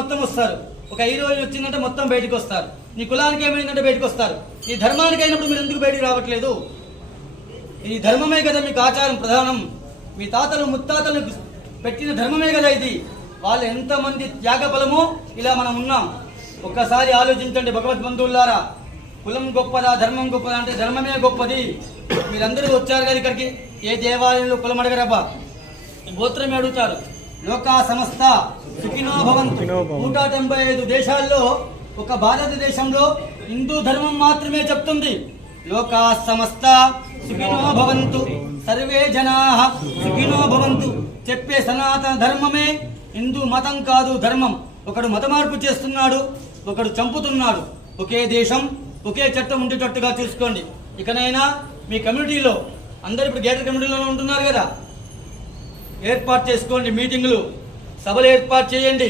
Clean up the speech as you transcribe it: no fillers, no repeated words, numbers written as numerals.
మొత్తం వస్తారు. ఒక హీరోయిన్ వచ్చిందంటే మొత్తం బయటకు వస్తారు. నీ కులానికి ఏమైందంటే బయటకు వస్తారు. ఈ ధర్మానికి అయినప్పుడు మీరు ఎందుకు బయటికి రావట్లేదు? ఈ ధర్మమే కదా మీకు ఆచారం ప్రధానం. మీ తాతలు ముత్తాతలు పెట్టిన ధర్మమే కదా ఇది. వాళ్ళు ఎంతమంది త్యాగ ఫలమో ఇలా మనం ఉన్నాం. ఒక్కసారి ఆలోచించండి భగవద్బంధువులారా. కులం గొప్పదా ధర్మం గొప్పదా అంటే ధర్మమే గొప్పది. మీరందరూ వచ్చారు కదా ఇక్కడికి. ఏ దేవాలయంలో కులం అడగరబ్బా, గోత్రమే అడుగుతారు. లోకా సమస్త సుఖినో భవంతు. 195 దేశాల్లో ఒక భారతదేశంలో హిందూ ధర్మం మాత్రమే చెప్తుంది లోకా సమస్త సుఖినో భవంతు, సర్వే జనాః సుఖినో భవంతు. చెప్పే సనాతన ధర్మమే హిందూ మతం కాదు, ధర్మం. ఒకడు మత మార్పు చేస్తున్నాడు, ఒకడు చంపుతున్నాడు. ఒకే దేశం ఒకే చట్టం ఉండేటట్టుగా చూసుకోండి. ఇకనైనా మీ కమ్యూనిటీలో అందరు ఇప్పుడు గేటర్ కమ్యూనిటీలో ఉంటున్నారు కదా, ఏర్పాటు చేసుకోండి. మీటింగులు, సభలు ఏర్పాటు చేయండి.